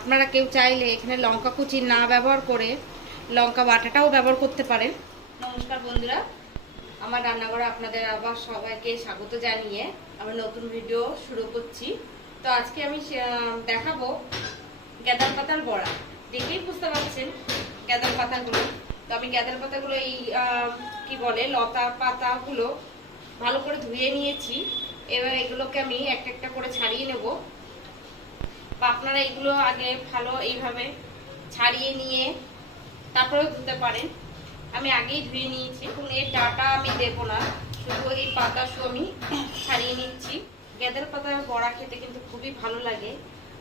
আপনারা কেউ চাইলে এখানে লঙ্কা কুচি না ব্যবহার করে লঙ্কা বাটাটাও ব্যবহার করতে পারেন। নমস্কার বন্ধুরা, আমার রান্নাঘরে আপনাদের আবার সবাইকে স্বাগত জানিয়ে আমি নতুন ভিডিও শুরু করছি। তো আজকে আমি দেখাবো গাঁদাল পাতার বড়া। দেখেই বুঝতে পারছেন গাঁদাল পাতাগুলো। তো আমি গাঁদাল পাতাগুলো এই কি বলে লতা পাতাগুলো ভালো করে ধুয়ে নিয়েছি। এবার এগুলোকে আমি একটা একটা করে ছাড়িয়ে নেব, বা আপনারা এগুলো আগে ভালো এইভাবে ছাড়িয়ে নিয়ে তারপরে ধুতে পারেন। আমি আগেই ধুয়ে নিয়েছি। এখন এর ডাটা আমি দেব না, শুধু এই পাতা আমি ছাড়িয়ে নিচ্ছি। গাঁদাল পাতার বড়া খেতে কিন্তু খুবই ভালো লাগে।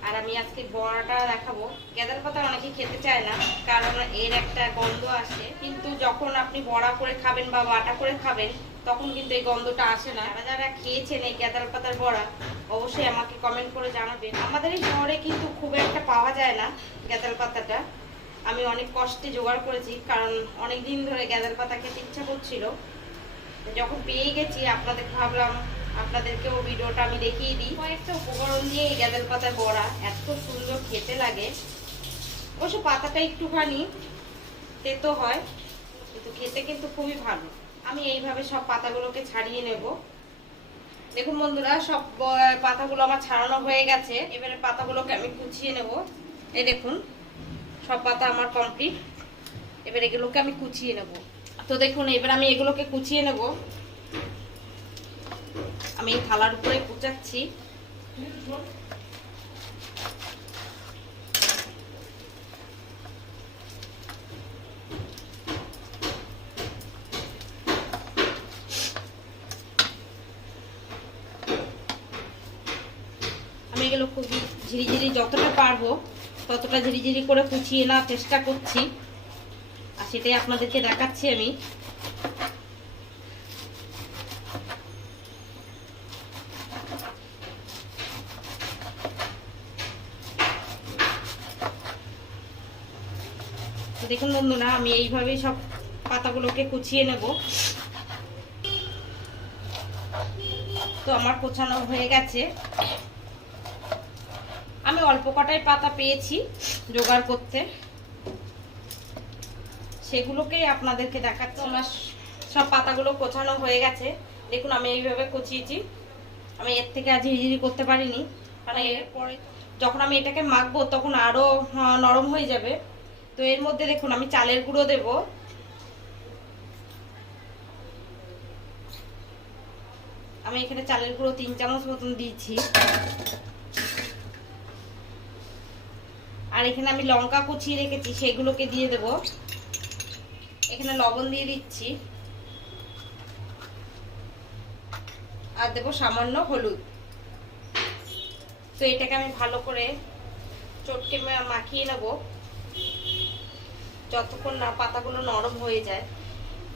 আর আমি আজকে বড়াটা দেখাবো। গাঁদাল পাতা অনেকে খেতে চায় না, কারণ এর একটা গন্ধ আসে, কিন্তু যখন আপনি বড়া করে খাবেন বা বাটা করে খাবেন তখন কিন্তু এই গন্ধটা আসে না। যারা যারা খেয়েছেন এই গাঁদাল পাতার বড়া অবশ্যই আমাকে কমেন্ট করে জানাবেন। আমাদের এই শহরে কিন্তু খুব একটা পাওয়া যায় না গাঁদাল পাতাটা। আমি অনেক কষ্টে জোগাড় করেছি, কারণ অনেক দিন ধরে গাঁদাল পাতা খেতে ইচ্ছা করছিল। যখন পেয়ে গেছি আপনাদের ভাবলাম আপনাদেরকেও ভিডিওটা আমি দেখিয়ে দিই। কয়েকটা উপকরণ দিয়ে এই গাঁদাল পাতার বড়া এত সুন্দর খেতে লাগে। অবশ্য পাতাটা একটুখানি তেতো হয়, কিন্তু খেতে কিন্তু খুবই ভালো। আমি এইভাবে সব পাতাগুলোকে ছাড়িয়ে নেব। দেখুন বন্ধুরা, সব পাতাগুলো আমার ছাড়ানো হয়ে গেছে। এবারে পাতাগুলোকে আমি কুচিয়ে নেব। এই দেখুন সব পাতা আমার কমপ্লিট। এবার এগুলোকে আমি কুচিয়ে নেব। তো দেখুন এবার আমি এগুলোকে কুচিয়ে নেব। আমি এই থালার উপরে কুচাচ্ছি। আমি এগুলো খুবই ঝিরিঝিরি যতটা পারবো ততটা ঝিরিঝিরি করে কুচিয়ে নেওয়ার চেষ্টা করছি, আর সেটাই আপনাদেরকে দেখাচ্ছি আমি। দেখুন বন্ধুরা, আমি এইভাবেই সব পাতাগুলোকে কুচিয়ে নেব। তো আমার কোচানো হয়ে গেছে। আমি অল্প কটাই পাতা পেয়েছি জোগাড় করতে, সেগুলোকেই আপনাদেরকে দেখাচ্ছি। আমার সব পাতাগুলো কোচানো হয়ে গেছে। দেখুন আমি এইভাবে কুচিয়েছি। আমি এর থেকে আজ ঝিরিঝিরি করতে পারিনি, কারণ এরপরে যখন আমি এটাকে মাখবো তখন আরো নরম হয়ে যাবে। তো এর মধ্যে দেখুন আমি চালের গুঁড়ো দেব। আমি এখানে চালের গুঁড়ো 3 চামচ মতন দিয়েছি। আর এখানে আমি লঙ্কা কুচিয়ে রেখেছি, সেগুলোকে দিয়ে দেব। এখানে লবণ দিয়ে দিচ্ছি, আর দেব সামান্য হলুদ। তো এটাকে আমি ভালো করে চটকে মাখিয়ে নেব যতক্ষণ না পাতাগুলো নরম হয়ে যায়।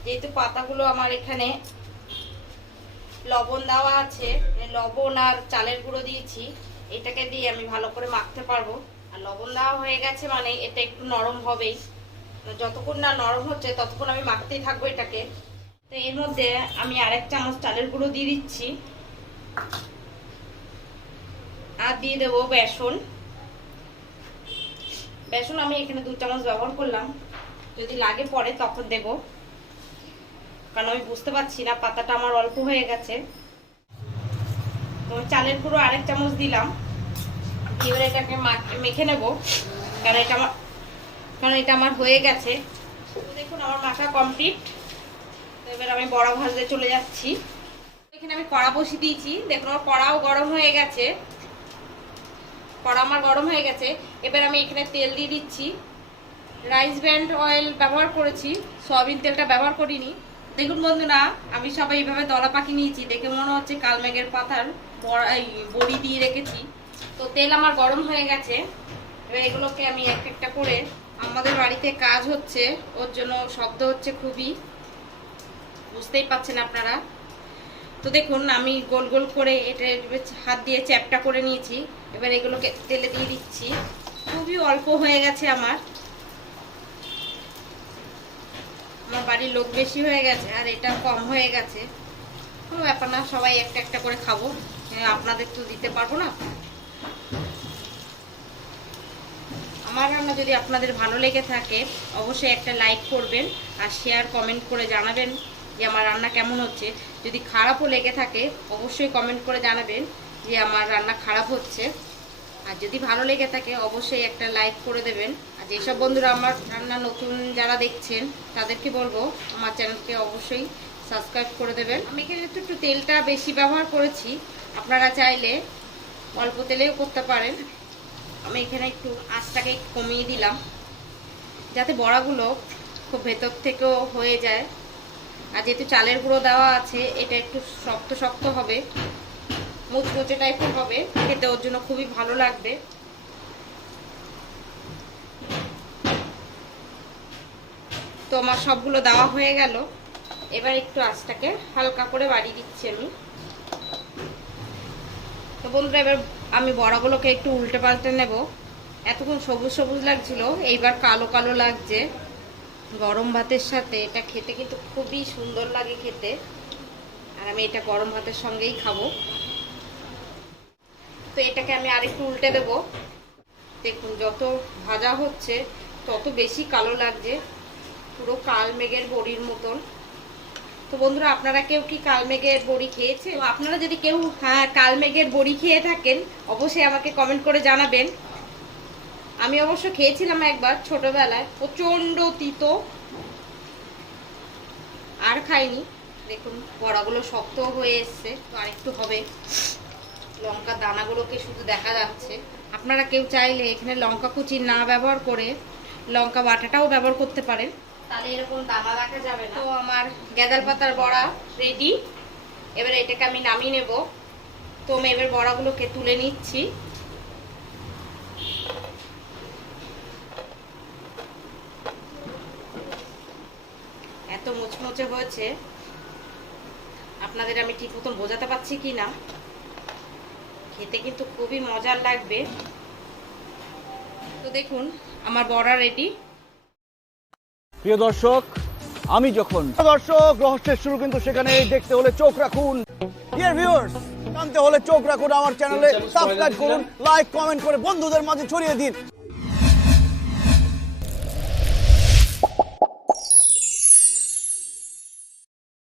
যেহেতু পাতাগুলো আমার এখানে লবণ দেওয়া আছে, লবণ আর চালের গুঁড়ো দিয়েছি, এটাকে দিয়ে আমি ভালো করে মাখতে পারবো। আর লবণ দেওয়া হয়ে গেছে মানে এটা একটু নরম হবেই। যতক্ষণ না নরম হচ্ছে ততক্ষণ আমি মাখতেই থাকবো এটাকে। তো এর মধ্যে আমি আরেক চামচ চালের গুঁড়ো দিয়ে দিচ্ছি, আর দিয়ে দেবো বেসন। বেসন আমি এখানে 2 চামচ ব্যবহার করলাম, যদি লাগে পরে তখন দেব, কারণ আমি বুঝতে পারছি না পাতাটা আমার অল্প হয়ে গেছে। তো চালের গুঁড়ো আরেক চামচ দিলাম। এবার এটাকে মেখে নেব, কারণ এটা আমার হয়ে গেছে। দেখুন আমার মাখা কমপ্লিট। তো এবার আমি বড়া ভাজতে চলে যাচ্ছি। এখানে আমি কড়া বসিয়ে দিয়েছি। দেখুন আমার কড়াও গরম হয়ে গেছে। কড়া আমার গরম হয়ে গেছে। এবার আমি এখানে তেল দিয়ে দিচ্ছি। রাইস ব্র্যান্ড অয়েল ব্যবহার করেছি, সয়াবিন তেলটা ব্যবহার করিনি। দেখুন বন্ধুরা, আমি সবাই এইভাবে দলা পাকি নিয়েছি। দেখে মনে হচ্ছে কালমেঘের পাতার বড়ি দিয়ে রেখেছি। তো তেল আমার গরম হয়ে গেছে। এবার এগুলোকে আমি এক একটা করে, আমাদের বাড়িতে কাজ হচ্ছে, ওর জন্য শব্দ হচ্ছে খুবই, বুঝতেই পাচ্ছেন আপনারা। তো দেখুন আমি গোল গোল করে এটা হাত দিয়ে চ্যাপটা করে নিয়েছি। এবার এগুলোকে তেলে দিয়ে দিচ্ছি। খুবই অল্প হয়ে গেছে আমার বাড়ির লোক বেশি হয়ে গেছে আর এটা কম হয়ে গেছে। কোনো ব্যাপার না, সবাই একটা একটা করে খাবো, আপনাদের তো দিতে পারবো না। আমার রান্না যদি আপনাদের ভালো লেগে থাকে অবশ্যই একটা লাইক করবেন আর শেয়ার কমেন্ট করে জানাবেন যে আমার রান্না কেমন হচ্ছে। যদি খারাপও লেগে থাকে অবশ্যই কমেন্ট করে জানাবেন যে আমার রান্না খারাপ হচ্ছে। আর যদি ভালো লেগে থাকে অবশ্যই একটা লাইক করে দেবেন। আর যেসব বন্ধুরা আমার রান্না নতুন যারা দেখছেন তাদেরকে বলবো আমার চ্যানেলকে অবশ্যই সাবস্ক্রাইব করে দেবেন। আমি এখানে একটু তেলটা বেশি ব্যবহার করেছি, আপনারা চাইলে অল্প তেলেও করতে পারেন। আমি এখানে একটু আঁচটাকে কমিয়ে দিলাম যাতে বড়াগুলো খুব ভেতর থেকেও হয়ে যায়। আর যেহেতু চালের গুঁড়ো দেওয়া আছে এটা একটু শক্ত শক্ত হবে, মুচমুচে টাইপের হবে, খেতে ওর জন্য খুবই ভালো লাগবে। তো আমার সবগুলো দেওয়া হয়ে গেল, এবার একটু আঁচটাকে হালকা করে বাড়িয়ে দিচ্ছি আমি। তো বন্ধুরা এবার আমি বড়াগুলোকে একটু উল্টে পাল্টে নেব। এতক্ষণ সবুজ সবুজ লাগছিল, এইবার কালো কালো লাগছে। গরম ভাতের সাথে এটা খেতে কিন্তু খুবই সুন্দর লাগে খেতে, আর আমি এটা গরম ভাতের সঙ্গেই খাবো। তো এটাকে আমি আরেকটু উল্টে দেব। দেখুন যত ভাজা হচ্ছে তত বেশি কালো লাগছে, পুরো কাল মেঘের বড়ির মতন। তো বন্ধুরা আপনারা কেউ কি কাল মেঘের বড়ি খেয়েছে? তো আপনারা যদি কেউ কাল মেঘের বড়ি খেয়ে থাকেন অবশ্যই আমাকে কমেন্ট করে জানাবেন। আমি অবশ্য খেয়েছিলাম একবার ছোটবেলায়, প্রচন্ড তিতো, আর খাইনি। দেখুন বড়াগুলো শক্ত হয়ে এসছে, তো আরেকটু হবে। লঙ্কা দানাগুলোকে শুধু দেখা যাচ্ছে। আপনারা কেউ চাইলে এখানে লঙ্কা কুচি না ব্যবহার করে লঙ্কা বাটাটাও ব্যবহার করতে পারেন, তাহলে এরকম দানা দেখা যাবে না। তো আমার গেঁদাল পাতার বড়া রেডি, এবার এটাকে আমি নামিয়ে নেব। তো আমি এবার বড়াগুলোকে তুলে নিচ্ছি। এত মুচমুচে হয়েছে, আপনাদের আমি ঠিক মতন বোঝাতে পারছি কি না, খেতে কিন্তু খুবই মজার লাগবে। তো দেখুন আমার বড়া রেডি। প্রিয় দর্শক, আমি যখন দর্শক রহস্যের শুরু কিন্তু সেখানে দেখতে হলে চোখ রাখুন। ডিয়ার ভিউয়ার্স, জানতে হলে চোখ রাখুন আমার চ্যানেলে, সাবস্ক্রাইব করুন, লাইক কমেন্ট করে বন্ধুদের মাঝে ছড়িয়ে দিন।